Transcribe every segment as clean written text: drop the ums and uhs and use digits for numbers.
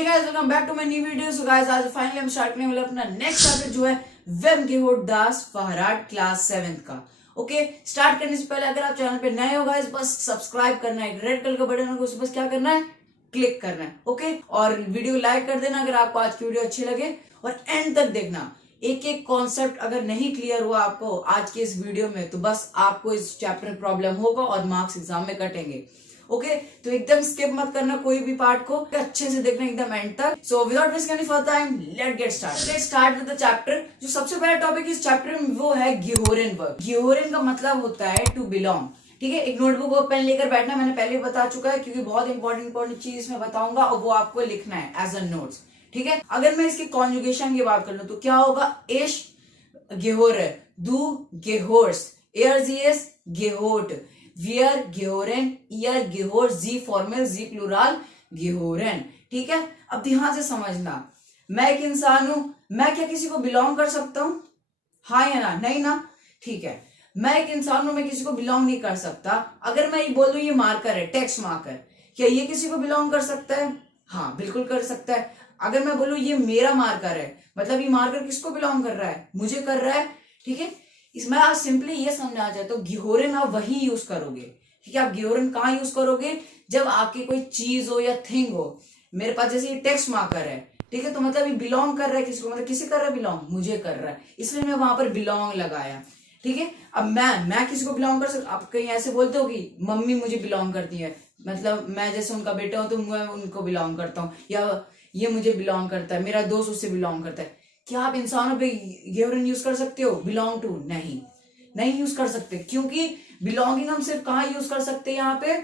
Hey guys, welcome back to my new video. So guys, आज finally हम start करने वाले अपना नेक्स्ट चैप्टर जो है वेम गेहोर्ड दास फहराट क्लास 7 का। ओके, स्टार्ट करने से पहले अगर आप चैनल पे नए हो गाइस, बस सब्सक्राइब करना है, रेड कलर का बटन होगा उस पर बस क्या करना है, क्लिक करना है। ओके, और वीडियो लाइक कर देना अगर आपको आज की वीडियो अच्छी लगे, और एंड तक देखना। एक एक कॉन्सेप्ट अगर नहीं क्लियर हुआ आपको आज के इस वीडियो में, तो बस आपको इस चैप्टर में प्रॉब्लम होगा और मार्क्स एग्जाम में कटेंगे। ओके, तो एकदम स्किप मत करना कोई भी पार्ट को, अच्छे से देखना एकदम एंड तक। So without wasting any further time, let get start. Let's start with the chapter. जो सबसे पहला टॉपिक इस चैप्टर में वो है गिहोरेन वर्ब। गिहोरेन का मतलब होता है टू बिलोंग। ठीक है, एक नोटबुक और पेन लेकर बैठना, मैंने पहले बता चुका है, क्योंकि बहुत इंपॉर्टेंट चीज इसमें बताऊंगा और वो आपको लिखना है एज अ नोट्स। ठीक है, अगर मैं इसकी कॉन्जुगेशन की बात कर लूं तो क्या होगा, इश गेहोर, दू गेहोर्स, एयरजीएस गेहोट, वियर गेहोरेन, ईयर गेहोर, जी फॉर्मल, जी प्लूरल गेहोरेन। ठीक है, अब ध्यान से समझना, मैं एक इंसान हूं, मैं क्या किसी को बिलोंग कर सकता हूं? हाँ या ना? नहीं ना। ठीक है, मैं एक इंसान हूं, मैं किसी को बिलोंग नहीं कर सकता। अगर मैं ये बोल दूं ये मार्कर है, टेक्स्ट मार्कर, क्या ये किसी को बिलोंग कर सकता है? हाँ, बिल्कुल कर सकता है। अगर मैं बोलूं ये मेरा मार्कर है, मतलब ये मार्कर किसको बिलोंग कर रहा है? मुझे कर रहा है। ठीक है, इसमें आप सिंपली ये समझना चाहते हो, गिहोरेन आप वही यूज करोगे। ठीक है, आप गिहोरेन कहाँ यूज करोगे? जब आपकी कोई चीज हो या थिंग हो। मेरे पास जैसे ये टेक्स्ट मार्कर है, ठीक है, तो मतलब ये बिलोंग कर रहा है किसको? मतलब किसे कर रहा है बिलोंग? मुझे कर रहा है, इसलिए मैं वहां पर बिलोंग लगाया। ठीक है, अब मैं किसी को बिलोंग कर सकता? आप कहीं ऐसे बोलते हो कि मम्मी मुझे बिलोंग करती है, मतलब मैं जैसे उनका बेटा हूं तो मैं उनको बिलोंग करता हूँ, या ये मुझे बिलोंग करता है, मेरा दोस्त उससे बिलोंग करता है। क्या आप इंसानों पे गिहोरेन यूज कर सकते हो? बिलोंग टू नहीं यूज कर सकते, क्योंकि बिलोंगिंग हम सिर्फ कहाँ यूज कर सकते हैं? यहाँ पे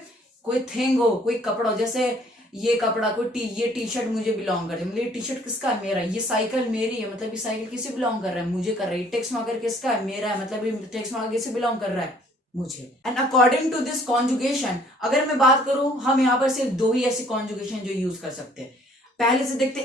कोई थिंग हो, कोई कपड़ा हो, जैसे ये कपड़ा, ये टी शर्ट मुझे बिलोंग करती है, मतलब ये टी शर्ट किसका है? मेरा। ये साइकिल मेरी है, मतलब ये साइकिल किसे बिलोंग कर रहा है? मुझे कर रहा है। ये टेक्स्ट मार्कर किसका है? मेरा है, मतलब ये टेक्स्ट मार्कर किसे बिलोंग कर रहा है? मुझे। And according to this conjugation, अगर मैं बात करूं, हम यहाँ पर सिर्फ दो ही ऐसी कॉन्जुगेशन जो यूज कर सकते हैं। पहले से देखते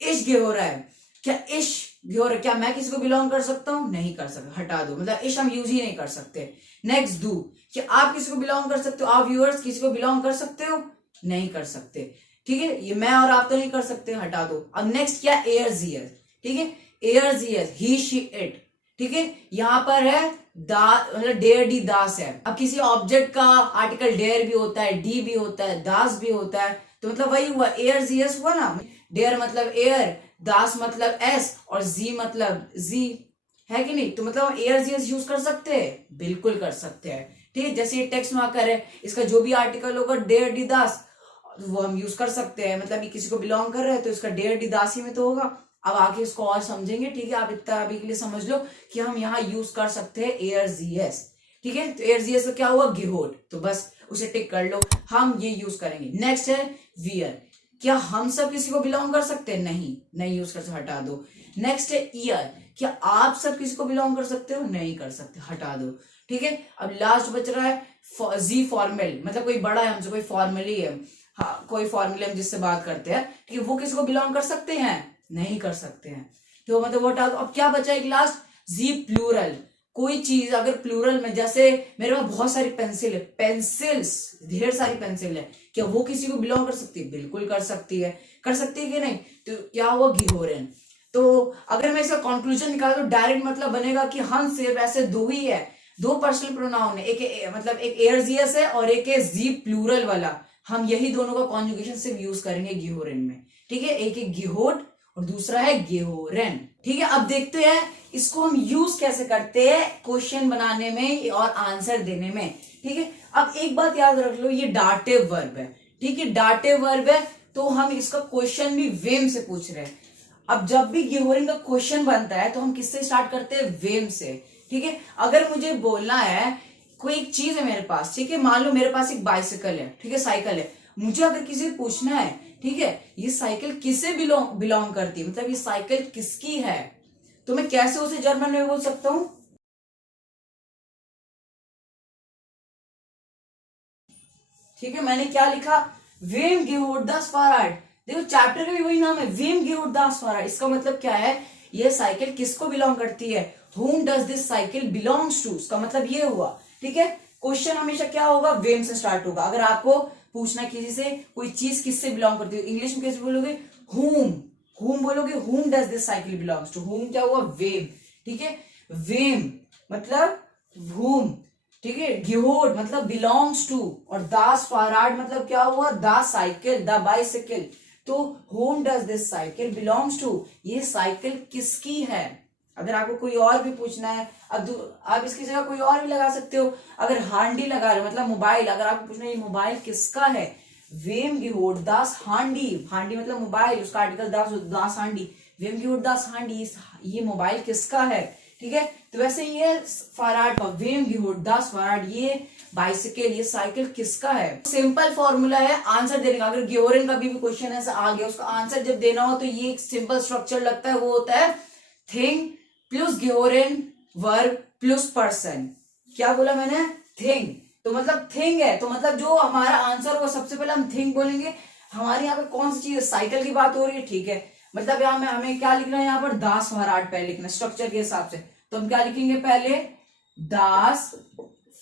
इश गे हो रहा है, क्या इश गे हो रहा है? क्या मैं किसी को बिलोंग कर सकता हूं? नहीं कर सकता, हटा दो, मतलब इश हम यूज ही नहीं कर सकते। नेक्स्ट डू, क्या आप किसी को बिलोंग कर सकते हो? आप व्यूअर्स किसी को बिलोंग कर सकते हो? नहीं कर सकते। ठीक है, ये मैं और आप तो नहीं कर सकते, हटा दो। अब नेक्स्ट क्या? एयरजीएस। ठीक है, एयरजीएस, ही शी इट। ठीक है, यहां पर है दा, मतलब डेयर डी दास है। अब किसी ऑब्जेक्ट का आर्टिकल डेयर भी होता है, डी भी होता है, दास भी होता है, तो मतलब वही हुआ, एयरजीएस हुआ ना। डेयर मतलब एयर, दास मतलब एस, और जी मतलब जी, है कि नहीं? तो मतलब एयरजीएस यूज कर सकते हैं, बिल्कुल कर सकते हैं। ठीक है, जैसे ये टेक्स्ट मार्कर है, इसका जो भी आर्टिकल होगा डेयर डी दास, वो हम यूज कर सकते हैं, मतलब ये किसी को बिलोंग कर रहा है तो इसका डेयर डी दास ही में तो होगा। अब आगे इसको और समझेंगे। ठीक है, आप इतना अभी के लिए समझ लो कि हम यहाँ यूज कर सकते हैं एयरजीएस। ठीक है, तो एयरजीएस का क्या हुआ? गिहोट, तो बस उसे टिक कर लो, हम ये यूज करेंगे। नेक्स्ट है वियर, क्या हम सब किसी को बिलोंग कर सकते हैं? नहीं यूज कर सकते, हटा दो। नेक्स्ट है ईयर, क्या आप सब किसी को बिलोंग कर सकते हो? नहीं कर सकते, हटा दो। ठीक है, अब लास्ट बच रहा है जी फॉर्मल, मतलब कोई बड़ा है हमसे, कोई फॉर्मली है, हाँ कोई फॉर्मूले हम जिससे बात करते हैं, ठीक है, वो किसी को बिलोंग कर सकते हैं? नहीं कर सकते हैं, तो मतलब वो हटा दो। अब क्या बचा एक लास्ट, जी प्लूरल। कोई चीज अगर प्लूरल में, जैसे मेरे पास बहुत सारी पेंसिल है, पेंसिल्स, ढेर सारी पेंसिल है, क्या वो किसी को बिलोंग कर सकती है? बिल्कुल कर सकती है। कर सकती है कि नहीं? तो क्या हुआ? गिहोरेन। तो अगर मैं इसका कंक्लूजन निकाल तो डायरेक्ट मतलब बनेगा कि हम सिर्फ ऐसे दो ही है, दो पर्सनल प्रोनाउन है, एक मतलब एक एयरजीएस है और एक है जी प्लूरल वाला, हम यही दोनों का कॉन्जुगेशन सिर्फ यूज करेंगे गिहोरेन में। ठीक है, एक है गिहोट और दूसरा है गिहोरेन। ठीक है, अब देखते हैं इसको हम यूज कैसे करते हैं क्वेश्चन बनाने में और आंसर देने में। ठीक है, अब एक बात याद रख लो, ये डाटिव वर्ब है। ठीक है, डाटिव वर्ब है, तो हम इसका क्वेश्चन भी वेम से पूछ रहे हैं। अब जब भी गिहोरेन का क्वेश्चन बनता है तो हम किससे स्टार्ट करते हैं? वेम से। ठीक है, अगर मुझे बोलना है कोई एक चीज है मेरे पास, ठीक है, मान लो मेरे पास एक बाइसिकल है, ठीक है, साइकिल है, मुझे अगर किसी से पूछना है, ठीक है, ये साइकिल किसे बिलोंग करती है, मतलब ये साइकिल किसकी है, तो मैं कैसे उसे जर्मन में बोल सकता हूं? ठीक है, मैंने क्या लिखा? वेम गेहोर्ड दास फाराड। देखो चैप्टर का भी वही नाम है, वेम गेहोर्ड दास फाराड। इसका मतलब क्या है? ये साइकिल किसको बिलोंग करती है? whom does this cycle belongs to, इसका मतलब ये हुआ। ठीक है, क्वेश्चन हमेशा क्या होगा? वेम से स्टार्ट होगा। अगर आपको पूछना किसी से कोई चीज किससे बिलोंग करती है, इंग्लिश में कैसे बोलोगे, whom, whom बोलोगे, whom does this cycle belongs to, whom क्या हुआ, whom, ठीक है, whom मतलब whom, ठीक है, गिहोट मतलब बिलोंग्स टू, और दास फाराड मतलब क्या हुआ, द साइकिल, द बाइसाइकिल, तो whom does this cycle belongs to, ये साइकिल किसकी है। अगर आपको कोई और भी पूछना है, अब आप इसकी जगह कोई और भी लगा सकते हो, अगर हांडी लगा रहे हो मतलब मोबाइल, अगर आपको पूछना है ये मोबाइल किसका है, वेम गिहोट दास हांडी, हांडी मतलब मोबाइल, उसका आर्टिकल दास हांडी, वेम गिहोट दास हांडी, ये मोबाइल किसका है, ठीक है। तो वैसे ये फाराड का वेम गिहोट दास फाराड, ये बाइसिकल, ये साइकिल किसका है। सिंपल फॉर्मूला है आंसर देने का, अगर गियोरेन का भी क्वेश्चन ऐसा आ गया, उसका आंसर जब देना हो तो ये एक सिंपल स्ट्रक्चर लगता है, वो होता है थिंग प्लस गियोरेन वर्ब प्लस पर्सन। क्या बोला मैंने, थिंग, तो मतलब थिंग है, तो मतलब जो हमारा आंसर होगा सबसे पहले हम थिंग बोलेंगे। हमारे यहाँ पे कौन सी चीज है, साइकिल की बात हो रही है, ठीक है, मतलब यहाँ में हमें क्या लिखना है, यहाँ पर दास फहराट पहले लिखना स्ट्रक्चर के हिसाब से, तो हम क्या लिखेंगे, पहले दास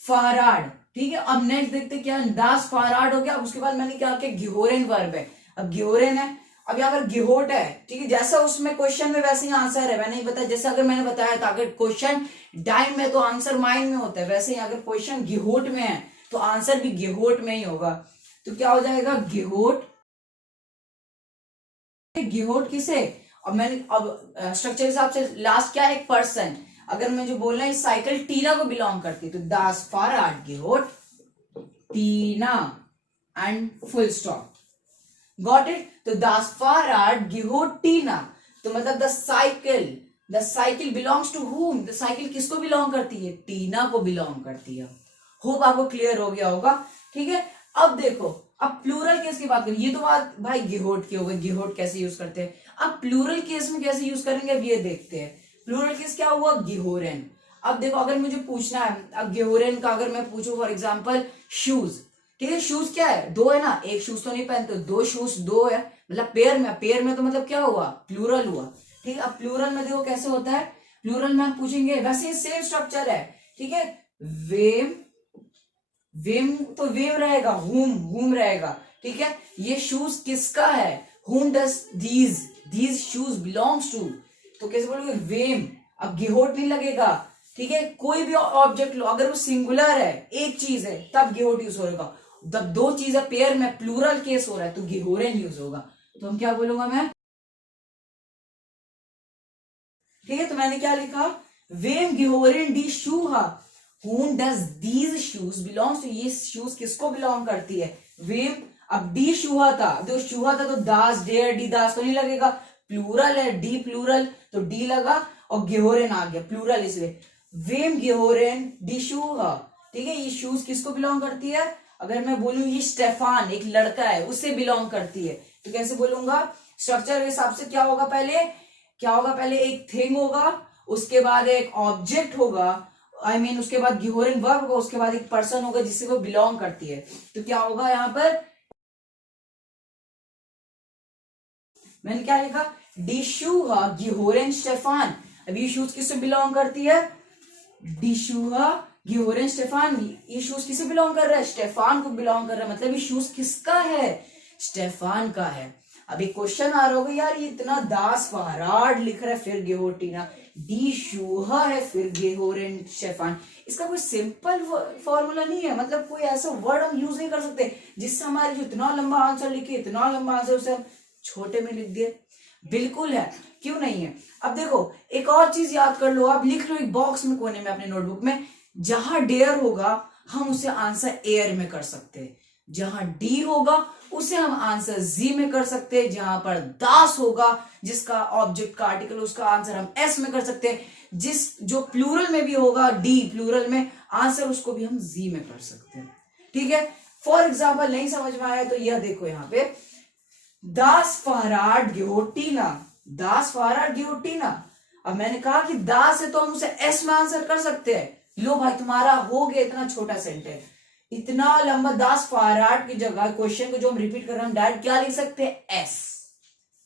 फहराट, ठीक है। अब नेक्स्ट देखते क्या, दास फहराट हो गया, उसके बाद मैंने क्या किया, गिहोरेन वर्ब है, अब गिहोरेन है, अब यहाँ पर गिहोट है, ठीक है, जैसा उसमें क्वेश्चन में वैसे ही आंसर है, मैंने नहीं बताया, जैसे अगर मैंने बताया था अगर क्वेश्चन डाइम में तो आंसर माइन में होता है, वैसे ही अगर क्वेश्चन गिहोट में है तो आंसर भी गिहोट में ही होगा, तो क्या हो जाएगा, गिहोट, गिहोट किसे, और मैंने अब स्ट्रक्चर के हिसाब से लास्ट क्या है, एक पर्सन, अगर मैं जो बोलना है साइकिल टीना को बिलोंग करती है, तो दास फाराट गिहोट Tina and full stop, got it. तो दास फाराट गिहोट टीना, तो मतलब the cycle belongs to whom, the cycle किसको बिलोंग करती है, टीना को बिलोंग करती है। होप आपको क्लियर हो गया होगा, ठीक है। अब देखो, अब प्लूरल केस की बात करें, ये तो बात भाई गिहोट की हो गई, गिहोट कैसे यूज करते हैं, अब प्लूरल केस में कैसे यूज करेंगे, अब ये देखते हैं। प्लूरल केस क्या हुआ, गिहोरेन। अब देखो अगर मुझे पूछना है, अब गिहोरेन का अगर मैं पूछूं फॉर एग्जाम्पल शूज, ठीक है, शूज क्या है, दो है ना, एक शूज तो नहीं पहनते, दो शूज दो है, मतलब पेयर में तो मतलब क्या हुआ, प्लूरल हुआ, ठीक है। अब प्लूरल में देखो कैसे होता है, प्लूरल में हम पूछेंगे, वैसे सेम स्ट्रक्चर है, ठीक है, वेम, वेम तो वेम रहेगा, हुम रहेगा, ठीक है। ये शूज किसका है, whom does these shoes belongs to, तो कैसे बोलोगे, वेम, अब गिहोट नहीं लगेगा, ठीक है। कोई भी ऑब्जेक्ट लो, अगर वो सिंगुलर है, एक चीज है, तब गिहोट यूज होगा, जब दो चीजें पेयर में प्लूरल केस हो रहा है तो गिहोरेन यूज होगा, तो हम क्या बोलूंगा मैं, ठीक है। तो मैंने क्या लिखा, वेम गिहोरेन डी शूहा, whom does these shoes belongs to, ये शूज किसको बिलोंग करती है, वेम, अब डी शूहा था, जो शूहा था तो दास डेयर डी दास तो नहीं लगेगा, प्लूरल है, डी प्लूरल तो डी लगा, और गिहोरेन आ गया प्लूरल, इसलिए वेम गिहोरेन डी शूहा, ठीक है। ये शूज किसको बिलोंग करती है, अगर मैं बोलूं ये स्टेफान एक लड़का है, उससे बिलोंग करती है, तो कैसे बोलूंगा, स्ट्रक्चर के हिसाब से क्या होगा, पहले एक थिंग होगा, उसके बाद एक ऑब्जेक्ट होगा, उसके बाद गिहोरेन वर्ब होगा, उसके बाद एक पर्सन होगा जिससे वो बिलोंग करती है, तो क्या होगा यहाँ पर, मैंने क्या लिखा, डिशूहा गिहोरेन स्टेफान, अब ये शूज किससे बिलोंग करती है, डिशूहा गिहोरेन स्टेफान, ये शूज किसे बिलोंग कर रहा है, स्टेफान को बिलोंग कर रहा है, मतलब ये शूज किसका है, स्टेफान का है। अब एक क्वेश्चन आ रहा होगा, यार ये इतना दास फहराड लिख रहा है, फिर गिहोटिना, डी शूहा है, फिर गिहोरेन स्टेफान, इसका कोई सिंपल फॉर्मूला नहीं है, मतलब कोई ऐसा वर्ड हम यूज नहीं कर सकते जिससे हमारे जो इतना लंबा आंसर लिखे, इतना लंबा आंसर उसे हम छोटे में लिख दिए, बिल्कुल है, क्यों नहीं है। अब देखो एक और चीज याद कर लो, आप लिख लो एक बॉक्स में कोने में अपने नोटबुक में, जहां डेयर होगा हम उसे आंसर एयर में कर सकते हैं, जहां डी होगा उसे हम आंसर जी में कर सकते हैं, जहां पर दास होगा जिसका ऑब्जेक्ट का आर्टिकल, उसका आंसर हम एस में कर सकते हैं, जो प्लूरल में भी होगा डी प्लूरल में, आंसर उसको भी हम जी में कर सकते हैं, ठीक है। फॉर एग्जाम्पल नहीं समझ में आया तो यह देखो यहाँ पे, दास फहराड गिहोटिना, दास फहराड गिहोटिना, अब मैंने कहा कि दास है तो हम उसे एस में आंसर कर सकते हैं, लो भाई तुम्हारा हो गया इतना छोटा सेंटेंस, इतना लंबा दास फहराड की जगह क्वेश्चन को जो हम रिपीट कर रहे हैं, हम डायरेक्ट क्या लिख सकते हैं, एस,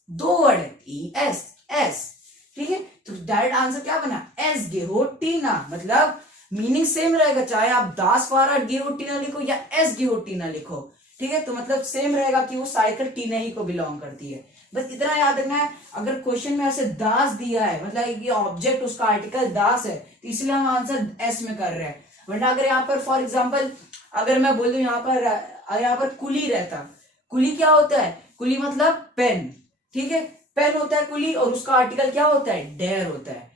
दो वर्ड है, ई एस एस, ठीक है, तो डायरेक्ट आंसर क्या बना, एस गिहोटिना, मतलब मीनिंग सेम रहेगा, चाहे आप दास फहराड गिहोटिना लिखो या एस गिहोटिना लिखो, ठीक है, तो मतलब सेम रहेगा कि वो साइकिल टीना ही को बिलोंग करती है। बस इतना याद रखना है। अगर क्वेश्चन में ऐसे दास दिया है, मतलब ये ऑब्जेक्ट उसका आर्टिकल दास है, तो इसलिए हम आंसर एस में कर रहे हैं। वरना अगर यहाँ पर फॉर एग्जाम्पल अगर मैं बोल दूं यहाँ पर कुली रहता, कुली क्या होता है, कुली मतलब पेन, ठीक है, पेन होता है कुली, और उसका आर्टिकल क्या होता है, डेयर होता है,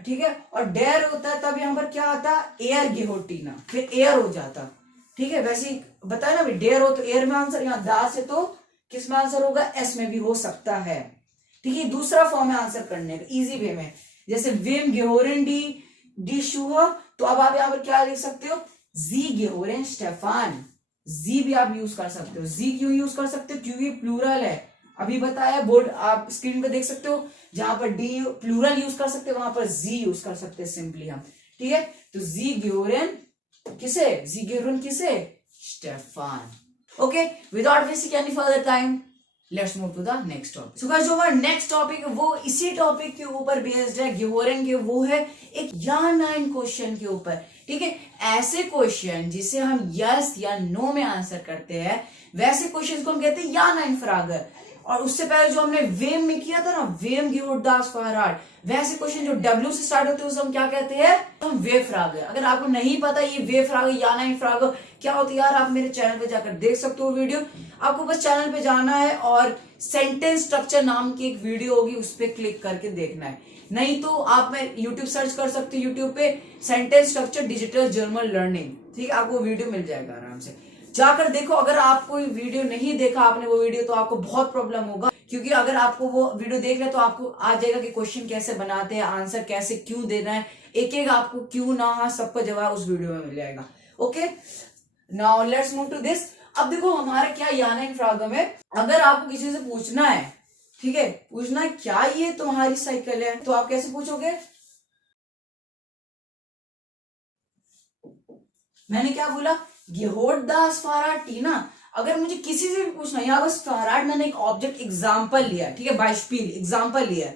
ठीक है, और डेयर होता है तब यहाँ पर क्या आता, एयर गिहोटीना, फिर एयर हो जाता, ठीक है। वैसे ही बताया ना, डेयर हो तो एयर में आंसर, यहाँ दास है तो किस में आंसर होगा, एस में भी हो सकता है, ठीक है। दूसरा फॉर्म है आंसर करने का इजी वे में, जैसे वेम गेहोरेन डी शुहा, तो अब आप यहाँ पर क्या लिख सकते हो, जी गेहोरेन स्टेफान, जी भी आप यूज कर सकते हो। जी क्यों यूज कर सकते हो, क्योंकि प्लूरल है, अभी बताया, बोर्ड आप स्क्रीन पे देख सकते हो, जहां पर डी प्लूरल यूज कर सकते हो वहां पर जी यूज कर सकते हैं सिंपली हम, ठीक है। तो जी गेहोरेन किसे, जी गेहोरेन किसे, Stefan. Okay, without wasting any further time let's move to the next topic. So guys, जो हमारा नेक्स्ट टॉपिक है वो इसी टॉपिक के ऊपर बेस्ड है, गिहोरेन के, वो है एक या नाइन क्वेश्चन के ऊपर, ठीक है। ऐसे क्वेश्चन जिसे हम यस या नो में आंसर करते हैं, वैसे क्वेश्चन को हम कहते हैं या नाइन फ्रागर। और उससे पहले जो हमने वेम में किया था ना, वेम गिहोट दास फहराट, वैसे क्वेश्चन जो डब्ल्यू से स्टार्ट होते हैं उसे हम क्या कहते हैं, हम वे फ्रागर। अगर आपको नहीं पता ये वे फ्रागर या नाइन फ्रागर क्या होती है यार, आप मेरे चैनल पे जाकर देख सकते हो वीडियो। आपको बस चैनल पे जाना है और सेंटेंस स्ट्रक्चर नाम की एक वीडियो होगी, उस पर क्लिक करके देखना है। नहीं तो आप मैं यूट्यूब सर्च कर सकते हो, यूट्यूब पे sentence structure digital German learning, ठीक है, आपको वीडियो मिल जाएगा, आराम से जाकर देखो। अगर आपको वीडियो नहीं देखा आपने वो वीडियो, तो आपको बहुत प्रॉब्लम होगा, क्योंकि अगर आपको वो वीडियो देख ले तो आपको आ जाएगा कि क्वेश्चन कैसे बनाते हैं, आंसर कैसे क्यों देना है, एक एक आपको क्यों ना हाँ सबका जवाब उस वीडियो में मिल जाएगा। Okay, now let's move to this. अब देखो हमारे क्या याना इन फ्रागम है, अगर आपको किसी से पूछना है, ठीक है, पूछना है क्या ये तुम्हारी साइकिल है, तो आप कैसे पूछोगे, मैंने क्या बोला, गिहोट दास फाराट टीना। अगर मुझे किसी से भी पूछना, यहाँ बस फाराट मैंने एक ऑब्जेक्ट एग्जाम्पल लिया, ठीक है, बाइस्पील एग्जाम्पल लिया।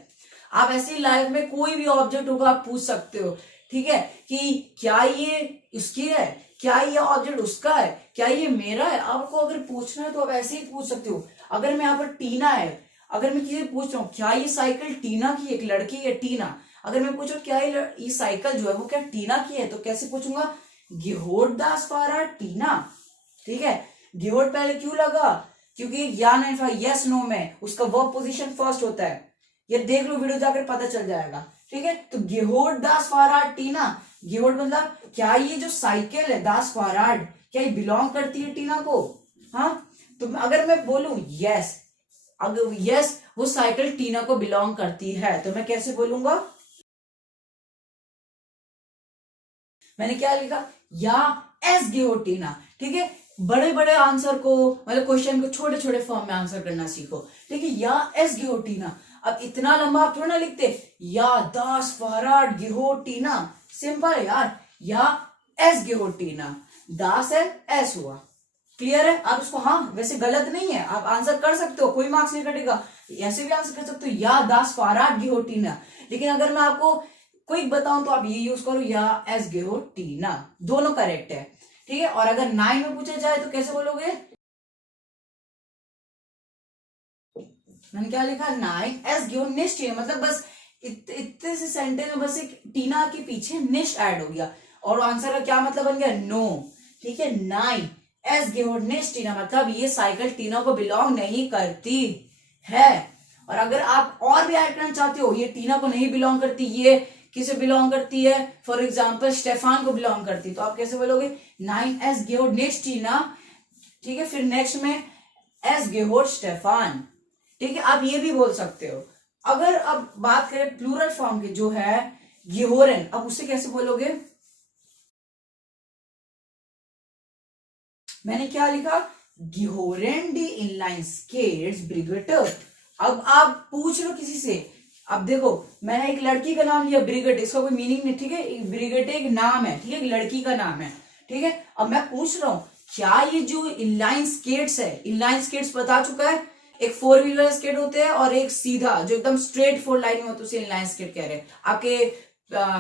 आप ऐसे ही लाइफ में कोई भी ऑब्जेक्ट होगा आप पूछ सकते हो, ठीक है, कि क्या ये इसकी है, क्या ये ऑब्जेक्ट उसका है, क्या ये मेरा है। आपको अगर पूछना है तो आप ऐसे ही पूछ सकते हो। अगर मैं यहाँ पर टीना है, अगर मैं किसी से पूछ रहा हूँ क्या ये साइकिल टीना की, एक लड़की है टीना, अगर मैं पूछूं क्या ये साइकिल जो है वो क्या टीना की है, तो कैसे पूछूंगा, गिहोट दास फाराट टीना, ठीक है। गिहोट पहले क्यों लगा, क्योंकि या नहीं यस नो में उसका वर्ब पोजीशन फर्स्ट होता है, ये देख लो वीडियो जाकर पता चल जाएगा, ठीक है। तो गिहोट दास फाराट टीना, गिहोट मतलब क्या ये जो साइकिल है दास फाराट, क्या ये बिलोंग करती है टीना को, हाँ। तो अगर मैं बोलूं यस, अगर यस वो साइकिल टीना को बिलोंग करती है, तो मैं कैसे बोलूंगा, मैंने क्या लिखा, या एस गिहोटीना, ठीक है। बड़े बड़े आंसर को, मतलब क्वेश्चन को छोटे छोटे फॉर्म में आंसर करना सीखो, ठीक है। या एस गिहोटीना, अब इतना लंबा आप थोड़ा ना लिखते, या दास फहराट गिहोटीना, सिंपल है यार, या एस गिहोटीना, दास है एस हुआ, क्लियर है। आप उसको, हाँ वैसे गलत नहीं है, आप आंसर कर सकते हो, कोई मार्क्स नहीं कटेगा, ऐसे भी आंसर कर सकते हो, या दास फहराट गिहोटीना। लेकिन अगर मैं आपको क्विक बताऊं तो आप ये यूज करो, या एस गिहोटीना, दोनों करेक्ट है, ठीक है। और अगर नाइन में पूछा जाए तो कैसे बोलोगे, मैंने क्या लिखा, नाइन एस गिहोट निश्ट, मतलब बस इतने से सेंटेंस में बस एक टीना के पीछे निश्ट ऐड हो गया, और आंसर का क्या मतलब बन गया, नो, ठीक है। नाइन एस गिहोट निश्ट टीना, मतलब ये साइकिल टीना को बिलोंग नहीं करती है। और अगर आप और भी ऐड करना चाहते हो, ये टीना को नहीं बिलोंग करती, ये किसे बिलोंग करती है, फॉर एग्जाम्पल स्टेफान को बिलोंग करती, तो आप कैसे बोलोगे, नाइन एस गेहोट नेक्स्ट टीना, ठीक है, फिर नेक्स्ट में एस गेहोट स्टेफान, ठीक है। आप ये भी बोल सकते हो। अगर अब बात करें प्लूरल फॉर्म की जो है गिहोरेन, अब उससे कैसे बोलोगे, मैंने क्या लिखा, गिहोरेन डी इनलाइन स्केट्स ब्रिगेटर। अब आप पूछ लो किसी से, अब देखो मैंने एक लड़की का नाम लिया ब्रिगेट, इसका कोई मीनिंग नहीं, ठीक है, ब्रिगेट एक नाम है, ठीक है, एक लड़की का नाम है, ठीक है। अब मैं पूछ रहा हूं क्या ये जो इनलाइन स्केट्स है, इनलाइन स्केट्स बता चुका है, एक 4 व्हीलर स्केट होते हैं और एक सीधा जो एकदम स्ट्रेट 4 लाइन में होता है उसे इनलाइन स्केट कह रहे हैं। आपके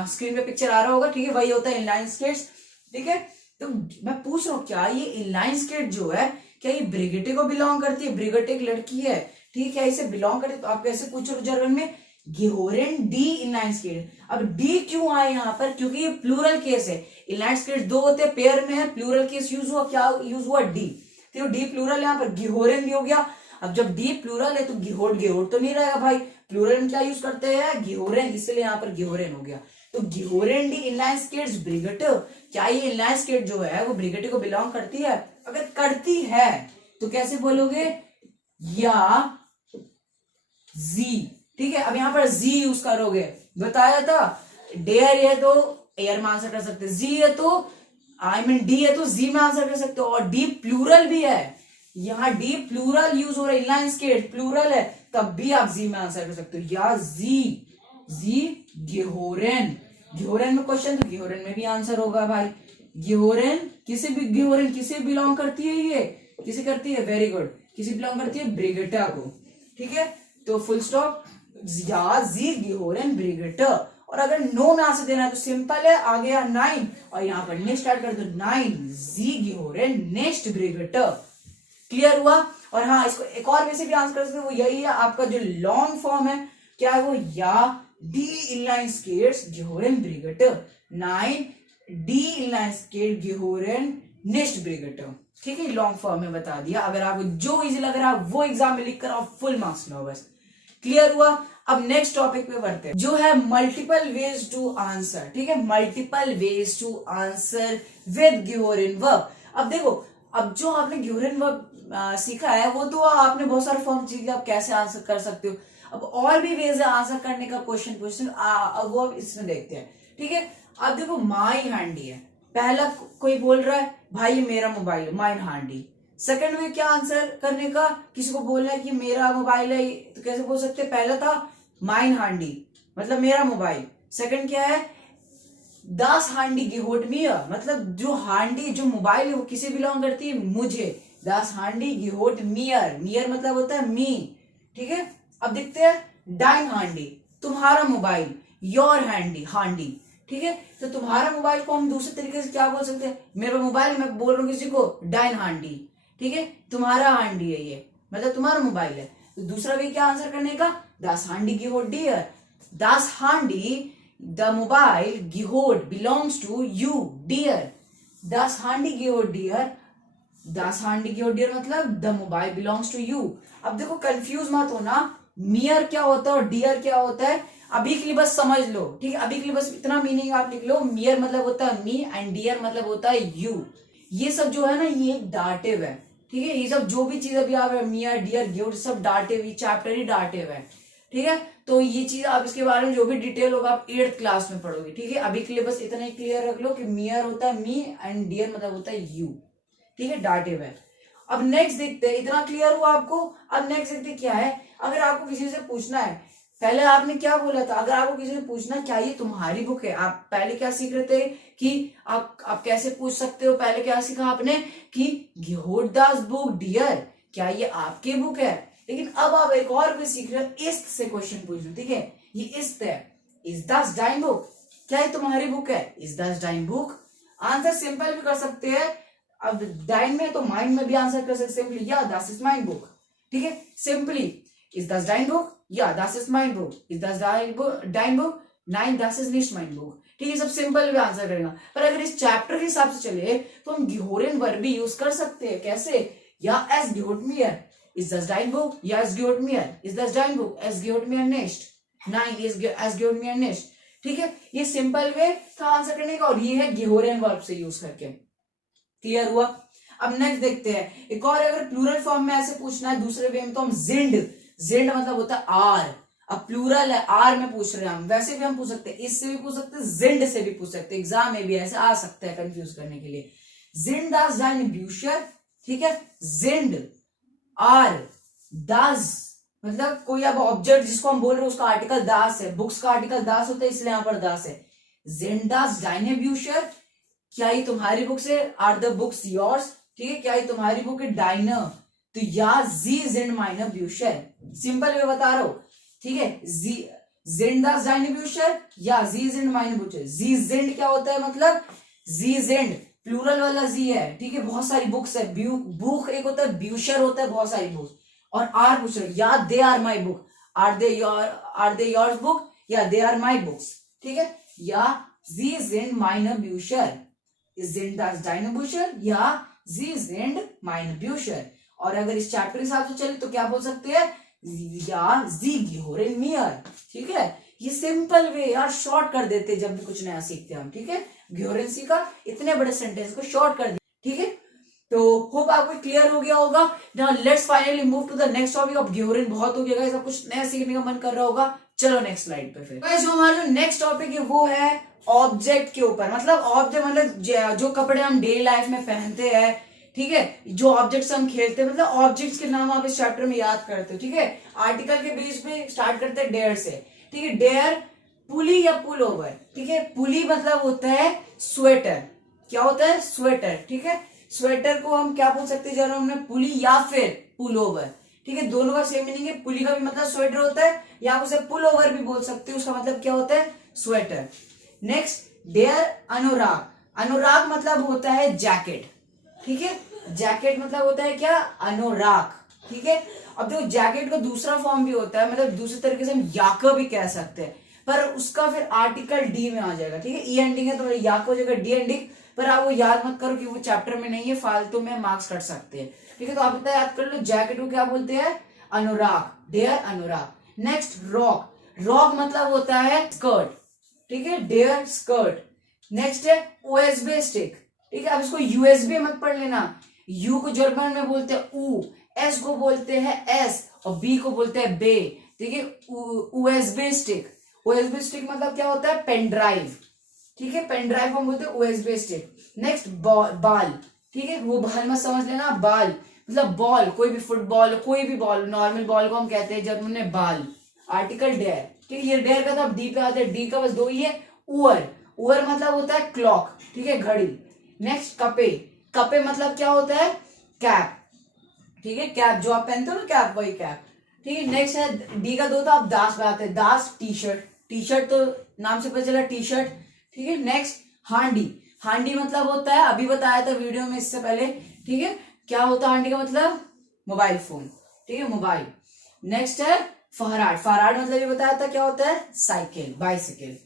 स्क्रीन पे पिक्चर आ रहा होगा, ठीक है, वही होता है इनलाइन स्केट्स, ठीक है। तो मैं पूछ रहा हूँ क्या ये इनलाइन स्केट जो है क्या ये ब्रिगेटे को बिलोंग करती है? ब्रिगेटे एक लड़की है, ठीक है, क्या इसे बिलोंग करती है? तो आप कैसे पूछो जर्मन में गिहोरेन डी इनलाइन स्केट। अब डी क्यों आए यहाँ पर? क्योंकि ये प्लूरल केस है, इनलाइन स्केट दो होते हैं, पेयर में है, प्लूरल केस यूज हुआ, क्या यूज हुआ? डी। तो डी प्लूरल यहाँ पर गिहोरेन भी हो गया। अब जब डी प्लूरल है तो गिहोट गिहोट तो नहीं रहेगा भाई, प्लूरल में क्या यूज करते हैं? गिहोरेन, इसलिए यहाँ पर गिहोरेन हो गया। तो गिहोरेन डी इनलाइन स्केट्स ब्रिगेटे, क्या ये इनलाइन स्केट जो है वो ब्रिगेटे को बिलोंग करती है? अगर करती है तो कैसे बोलोगे? या जी, ठीक है। अब यहाँ पर जी यूज करोगे, बताया था डेयर है तो एयर में आंसर कर सकते, जी है तो डी है तो जी में आंसर कर सकते हो, और डी प्लूरल भी है, यहाँ डी प्लूरल यूज हो रहा है, इनलाइन स्केट प्लूरल है, तब भी आप जी में आंसर कर सकते हो, या जी गिहोरेन। गिहोरेन में क्वेश्चन तो गिहोरेन में भी आंसर होगा भाई। गिहोरेन किसे बिलोंग करती है? ये किसे करती है? वेरी गुड, किसे बिलोंग करती है? ब्रिगेटा को, ठीक है। तो फुल स्टॉप, या जी गिहोरेन ब्रिगेटा। और अगर नो में आंसर देना है तो सिंपल है, आ गया 9 और यहाँ पर नेक्स्ट स्टार्ट कर दो, 9 जी गिहोरेन नेक्स्ट ब्रिगेटा। क्लियर हुआ? और हाँ, इसको एक और वे से भी आंसर कर सकते हो, वो यही है आपका जो लॉन्ग फॉर्म है, क्या है वो? या डी इनलाइन स्केट्स गिहोरेन ब्रिगेटा, 9 डी इनलाइन स्केट गिहोरेन नेक्स्ट ब्रिगेटा, ठीक है। लॉन्ग फॉर्म में बता दिया। अगर आपको जो इजी लग रहा है वो एग्जाम में लिख कर आप फुल मार्क्स लो बस। क्लियर हुआ? अब नेक्स्ट टॉपिक पे बढ़ते हैं, जो है मल्टीपल वेज टू आंसर, ठीक है। Multiple ways to answer with गिहोरेन वर्ब। अब देखो, अब जो आपने गिहोरेन वर्ब सीखा है वो तो आपने बहुत सारे फॉर्म सीख लिया, आप कैसे आंसर कर सकते हो। अब और भी वेज है आंसर करने का क्वेश्चन अब वो इसमें देखते हैं, ठीक है। अब देखो, माई हैंडी है, पहला कोई बोल रहा है भाई ये मेरा मोबाइल है, माइन हैंडी। सेकंड वे क्या आंसर करने का? किसी को बोलना है कि मेरा मोबाइल है, तो कैसे बोल सकते हैं? पहला था माइन हैंडी, मतलब मेरा मोबाइल। सेकंड क्या है? दास हांडी गिहोट मियर, मतलब जो हांडी जो मोबाइल है वो किसे बिलोंग करती है? मुझे। दास हांडी गिहोट मियर, मियर मतलब होता है मी, ठीक है। अब देखते हैं डाइन हांडी, तुम्हारा मोबाइल, योर हैंडी, हांडी, ठीक है। तो तुम्हारा मोबाइल को हम दूसरे तरीके से क्या बोल सकते हैं? मेरा मोबाइल, मैं बोल रहा हूँ किसी को डाइन हांडी, ठीक है। तुम्हारा हांडी है ये, मतलब तुम्हारा मोबाइल है। तो दूसरा भी क्या आंसर करने का? दास हांडी गिहोट डियर, दास हांडी द मोबाइल गिहोट बिलोंग्स टू यू डियर, दास हांडी गिहोट डियर, दास हांडी गिहोट डियर मतलब the mobile belongs to you. अब देखो कंफ्यूज मत होना, मियर क्या होता है और डियर क्या होता है, अभी के लिए बस समझ लो, ठीक है। अभी के लिए बस इतना मीनिंग आप लिख लो, मियर मतलब होता है मी एंड डियर मतलब होता है यू। ये सब जो है ना, ये एक डाटिव है, ठीक है। ये सब जो भी चीज अभी आप मियर डियर गिहोट सब डाटिव, ये चैप्टर ही डाटिव है, ठीक है। तो ये चीज आप इसके बारे में जो भी डिटेल होगा आप 8th क्लास में पढ़ोगे, ठीक है। अभी के लिए बस इतना ही क्लियर रख लो कि मियर होता है मी एंड डियर मतलब होता है यू, ठीक है, डाटिव है। अब नेक्स्ट देखते हैं, इतना क्लियर हुआ आपको। अब नेक्स्ट देखते क्या है, अगर आपको किसी से पूछना है, पहले आपने क्या बोला था, अगर आपको किसी से पूछना क्या ये तुम्हारी बुक है, आप पहले क्या सीख रहे थे कि आप कैसे पूछ सकते हो, पहले क्या सीखा आपने कि गिहोट दास बुक डियर, क्या ये आपकी बुक है। लेकिन अब आप एक और भी सीख रहे हो, इस्त से क्वेश्चन पूछ लो, ठीक है। ये इस्त है, इज दास डाइन बुक, क्या ये तुम्हारी बुक है? इज दास डाइन बुक। आंसर सिंपल भी कर सकते हैं, अब डाइन में तो माइंड में भी आंसर कर सकते सिंपली, या दास इज माइन बुक, ठीक है। सिंपली इज दास डाइन बुक, या दास इज माइन बुक, इज दास डाइन बुक, नाइन दास इज निस्ट माइन बुक, ठीक है। सब सिंपल भी आंसर करेगा। पर अगर इस चैप्टर के हिसाब से चले तो हम गिहोरेन वर्ब भी यूज कर सकते हैं, कैसे? या एस गिहोट मियर, is das dein Buch? Ja, es gehört mir. Ist das dein Buch? Es gehört mir nicht. Nein, es gehört mir nicht. ठीक है, ये सिंपल वे था आंसर करने का, और ये है गिहोरेन वर्ब से यूज करके। क्लियर हुआ? अब नेक्स्ट देखते हैं, एक और अगर प्लूरल फॉर्म में ऐसे पूछना है दूसरे वे में तो हम जिंड, जिंड मतलब होता है आर। अब प्लूरल है, आर में पूछ रहे हैं हम, वैसे भी हम पूछ सकते हैं, इससे भी पूछ सकते हैं, जिंड से भी पूछ सकते हैं, एग्जाम में भी ऐसे आ सकता है कंफ्यूज करने के लिए। जिंड दास डाइन ब्यूशर, ठीक है। जिंड आर दास मतलब कोई अब ऑब्जेक्ट जिसको हम बोल रहे हैं उसका आर्टिकल दास है, बुक्स का आर्टिकल दास होता है इसलिए यहां पर दास है। जिंडास डाइने ब्यूशर, क्या ये तुम्हारी बुक्स है? आर द बुक्स योर्स, ठीक है। क्या ये तुम्हारी बुक है? डाइनर, तो या जी जिंड माइनर ब्यूशर, सिंपल वे बता रहा हूं, ठीक है। जी जिंडास डाइने ब्यूशर या जी जिंड माइनर ब्यूशर। जी जिंड क्या होता है? मतलब जी जिंड प्लूरल वाला जी है, ठीक है, बहुत सारी बुक्स है, बुक एक होता है, ब्यूशर होता है, बहुत सारी बुक्स, और आर पूछ रहे या they are my book, are they yours book या दे आर माई बुक्स, ठीक है, या जी sind meine Bücher, sind das deine Bücher या जी sind meine Bücher। और अगर इस चैप्टर के हिसाब से चले तो क्या बोल सकते हैं, या जी gehören mir, ठीक है। ये सिंपल वे यार, शॉर्ट कर देते जब भी कुछ नया सीखते हैं हम, ठीक है। ग्योरेंसी का इतने बड़े सेंटेंस को शॉर्ट कर दिया, ठीक है। तो होप आपको क्लियर हो गया होगा। Now let's finally move to the next topic. अब ग्योरेन बहुत हो गया गाइस, अब कुछ नया सीखने का मन कर रहा होगा। चलो नेक्स्ट स्लाइड पे। फिर गाइस जो हमारा जो नेक्स्ट टॉपिक है वो है ऑब्जेक्ट के ऊपर। मतलब ऑब्जेक्ट मतलब जो कपड़े हम डेली लाइफ में पहनते हैं, ठीक है, जो ऑब्जेक्ट्स हम खेलते हैं, मतलब ऑब्जेक्ट्स के नाम आप इस चैप्टर में याद करते हो, ठीक है। आर्टिकल के बेस पे स्टार्ट करते हैं डेयर से, ठीक है। डेयर पुली या पुल ओवर, ठीक है। पुली मतलब होता है स्वेटर, क्या होता है, स्वेटर, ठीक है। स्वेटर को हम क्या बोल सकते हैं जब हमने पुली या फिर पुल ओवर, ठीक है, दोनों का सेम मीनिंग है। पुली का भी मतलब स्वेटर होता है, या आप उसे पुल ओवर भी बोल सकते हो, उसका मतलब क्या होता है, स्वेटर। नेक्स्ट डेयर अनुराग, अनुराग मतलब होता है जैकेट, ठीक है। जैकेट मतलब होता है क्या, अनुराग, ठीक है। अब देखो जैकेट का दूसरा फॉर्म भी होता है, मतलब दूसरे तरीके से हम याक भी कह सकते हैं, पर उसका फिर आर्टिकल डी में आ जाएगा, ठीक है। ई एंडिंग है तो याक हो जाएगा, डी एंडिंग, पर आप वो याद मत करो कि वो चैप्टर में नहीं है, फालतू में मार्क्स कट सकते हैं, ठीक है। तो आप इतना याद कर लो, जैकेट को क्या बोलते हैं, अनुराग, डेयर अनुराग। नेक्स्ट रॉक, रॉक मतलब होता है स्कर्ट, ठीक है, डेयर स्कर्ट। नेक्स्ट है ओएसबी स्टिक, ठीक है। अब इसको यूएसबी मत पढ़ लेना, यू को जर्मन में बोलते हैं ऊ, एस को बोलते हैं एस, और बी को बोलते हैं बे, ठीक है। यूएसबी स्टिक, यूएसबी स्टिक मतलब क्या होता है, पेन ड्राइव, ठीक है, पेन ड्राइव हम बोलते हैं यूएसबी स्टिक। नेक्स्ट बाल, ठीक है, वो बाल मत समझ लेना, बाल मतलब बॉल, कोई भी फुटबॉल, कोई भी बॉल, नॉर्मल बॉल को हम कहते हैं जब हमने बाल। आर्टिकल डेयर, ठीक है, ये डेयर का तो अब डी पे आते हैं, डी का बस दो ही है। उअर, उअर मतलब होता है क्लॉक, ठीक है, घड़ी। नेक्स्ट कपे, कपे मतलब क्या होता है, कैप, ठीक है, कैप जो आप पहनते हो ना, कैप, वही कैप, ठीक है। नेक्स्ट है डी का दो, तो आप दास लगाते हैं, दास टी शर्ट, टी शर्ट तो नाम से पता चला टी शर्ट, ठीक है। नेक्स्ट हांडी, हांडी मतलब होता है, अभी बताया था वीडियो में इससे पहले, ठीक है, क्या होता है हांडी का मतलब, मोबाइल फोन, ठीक है, मोबाइल। नेक्स्ट है फहराट, फहराट मतलब ये बताया था क्या होता है, साइकिल, बाइसिकल,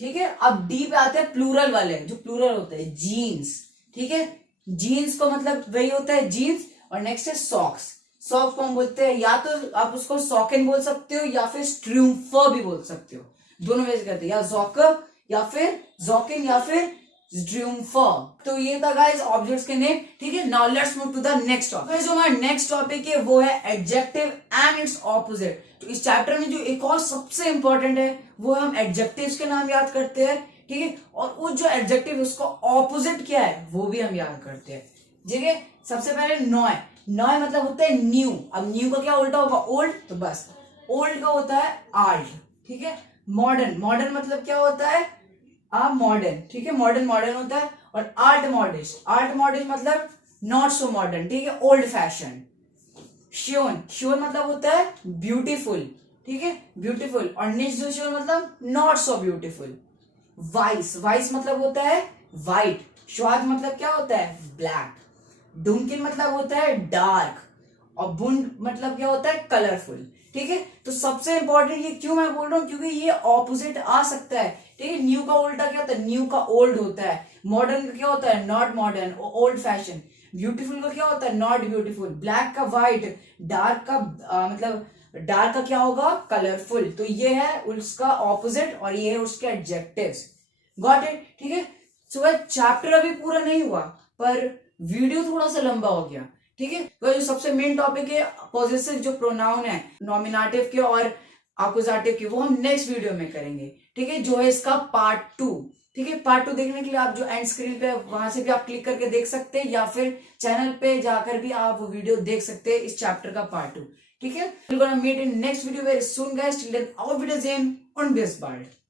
ठीक है। अब डी पे आते हैं प्लूरल वाले, जो प्लूरल होते हैं, जीन्स, ठीक है, जीन्स को मतलब वही होता है जीन्स। और नेक्स्ट है सॉक्स, सॉक्स को हम बोलते हैं, या तो आप उसको सॉकेन बोल सकते हो या फिर स्ट्रूम्फर भी बोल सकते हो, दोनों वैसे कहते हैं, या जॉकर या फिर जॉकिन या फिर स्ट्रूम्फर। तो ये था गाइस ऑब्जेक्ट्स के नेम, ठीक है। Now let's move to the next topic. जो हमारा नेक्स्ट टॉपिक है वो है एडजेक्टिव एंड इट्स ऑपोजिट। तो इस चैप्टर में जो एक और सबसे इंपॉर्टेंट है वो हम एडजेक्टिव्स के नाम याद करते हैं, ठीक है, और वो जो एडजेक्टिव उसका ऑपोजिट क्या है वो भी हम याद करते हैं, ठीक है। सबसे पहले नॉय, नॉय मतलब होता है न्यू। अब न्यू का क्या उल्टा होगा, ओल्ड, तो बस ओल्ड का होता है आल्ट, ठीक है। मॉडर्न, मॉडर्न मतलब क्या होता है, मॉडर्न, ठीक है, मॉडर्न मॉडर्न होता है। और आर्ट मॉडर्न, आर्ट मॉडर्न मतलब नॉट सो मॉडर्न, ठीक है, ओल्ड फैशन। श्योन, श्योन मतलब होता है ब्यूटीफुल, ठीक है, ब्यूटीफुल। और निच श्योन मतलब not so beautiful. Vice, vice मतलब होता है वाइट। श्वाद मतलब क्या होता है, ब्लैक। डुमकिन मतलब होता है डार्क। और बुंड मतलब क्या होता है, कलरफुल, ठीक है। तो सबसे इंपॉर्टेंट ये क्यों मैं बोल रहा हूं, क्योंकि ये ऑपोजिट आ सकता है, ठीक है। न्यू का उल्टा क्या होता है, न्यू का ओल्ड होता है। मॉडर्न का क्या होता है, not modern, old fashion. Beautiful का क्या होता है, नॉट ब्यूटीफुल। ब्लैक का व्हाइट, डार्क का मतलब डार्क का क्या होगा, कलरफुल। तो ये है उसका ऑपोजिट और ये है उसके एडजेक्टिव्स। गॉट इट, ठीक है। सो चैप्टर अभी पूरा नहीं हुआ पर वीडियो थोड़ा सा लंबा हो गया, ठीक है। तो जो सबसे मेन टॉपिक है पॉजेसिव जो प्रोनाउन है नॉमिनेटिव के और अक्यूजेटिव के, वो हम नेक्स्ट वीडियो में करेंगे, ठीक है, जो है इसका पार्ट 2, ठीक है। पार्ट 2 देखने के लिए आप जो एंड स्क्रीन पे वहां से भी आप क्लिक करके देख सकते हैं, या फिर चैनल पे जाकर भी आप वो वीडियो देख सकते हैं इस चैप्टर का पार्ट 2, ठीक है। We're gonna meet in next video very soon guys. Till then our videos in on this part.